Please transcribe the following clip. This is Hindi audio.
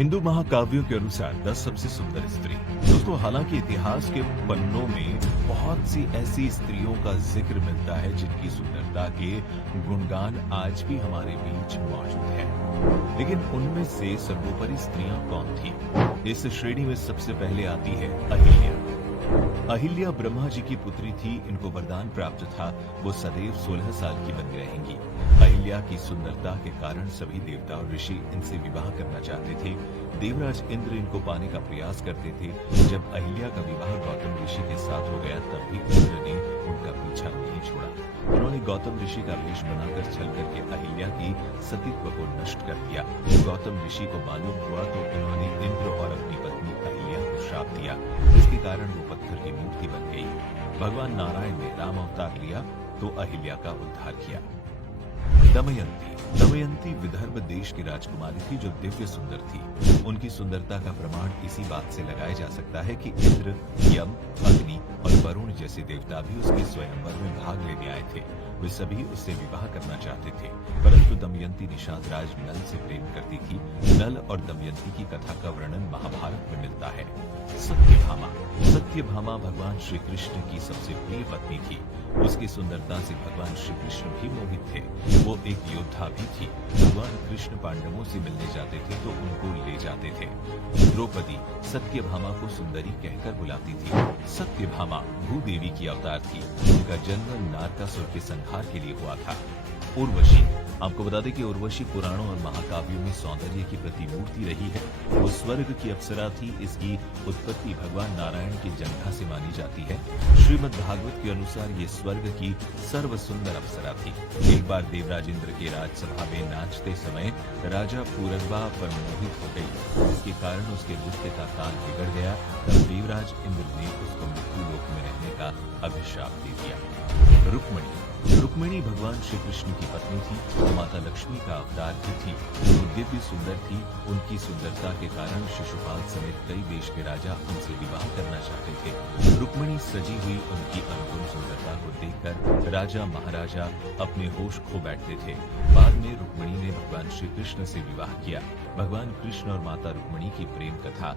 हिंदू महाकाव्यों के अनुसार 10 सबसे सुंदर स्त्री। दोस्तों, हालांकि इतिहास के पन्नों में बहुत सी ऐसी स्त्रियों का जिक्र मिलता है जिनकी सुंदरता के गुणगान आज भी हमारे बीच मौजूद है, लेकिन उनमें से सर्वोपरि स्त्रियां कौन थी? इस श्रेणी में सबसे पहले आती है अहिल्या। अहिल्या ब्रह्मा जी की पुत्री थी। इनको वरदान प्राप्त था, वो सदैव 16 साल की बनी रहेंगी। अहिल्या की सुंदरता के कारण सभी देवता और ऋषि इनसे विवाह करना चाहते थे। देवराज इंद्र इनको पाने का प्रयास करते थे। जब अहिल्या का विवाह गौतम ऋषि के साथ हो गया, तब भी इंद्र ने उनका पीछा नहीं छोड़ा। उन्होंने गौतम ऋषि का वेश बनाकर छल करके अहिल्या की सतीत्व को नष्ट कर दिया। गौतम ऋषि को मालूम हुआ तो उन्होंने इंद्र और अपनी पत्नी अहिल्या को श्राप दिया, जिसके कारण वो पत्थर की मूर्ति बन गई। भगवान नारायण ने राम अवतार लिया तो अहिल्या का उद्धार किया। दमयंती विदर्भ देश की राजकुमारी थी जो दिव्य सुंदर थी। उनकी सुंदरता का प्रमाण इसी बात से लगाया जा सकता है कि इंद्र, यम, अग्नि और वरुण जैसे देवता भी उसके स्वयंवर में भाग लेने आए थे। वे सभी उससे विवाह करना चाहते थे, परंतु दमयंती निषाद राज नल से प्रेम करती थी। नल और दमयंती की कथा का वर्णन महाभारत में मिलता है। सत्यभामा भगवान श्री कृष्ण की सबसे प्रिय पत्नी थी। उसकी सुंदरता से भगवान श्री कृष्ण भी मोहित थे। वो एक योद्धा भी थी। भगवान कृष्ण पांडवों से मिलने जाते थे तो उनको ले जाते थे। द्रौपदी सत्यभामा को सुंदरी कहकर बुलाती थी। सत्यभामा भूदेवी की अवतार थी। उनका जन्म नारकासुर के संहार के लिए हुआ था। उर्वशी, आपको बता दें कि उर्वशी पुराणों और महाकाव्यों में सौंदर्य की प्रतिमूर्ति रही है। वो स्वर्ग की अप्सरा थी। इसकी उत्पत्ति भगवान नारायण की जंघा से मानी जाती है। श्रीमद् भागवत के अनुसार ये स्वर्ग की सर्व सुंदर अप्सरा थी। एक बार देवराज इंद्र के राजसभा में नाचते समय राजा पूरग्वा पर मोहित हो गई, जिसके कारण उसके नृत्य का ताल बिगड़ गया। तब देवराज इंद्र ने उसको मृत्युलोक में रहने का अभिशाप दे दिया। रुक्मिणी भगवान श्री कृष्ण की पत्नी थी। वो माता लक्ष्मी का अवतार भी थी। वो दिव्य सुंदर थी। उनकी सुंदरता के कारण शिशुपाल समेत कई देश के राजा उनसे विवाह करना चाहते थे। रुक्मिणी सजी हुई उनकी अनुपम सुंदरता को देखकर राजा महाराजा अपने होश खो बैठते थे। बाद में रुक्मिणी ने भगवान श्री कृष्ण से विवाह किया। भगवान कृष्ण और माता रुक्मिणी की प्रेम कथा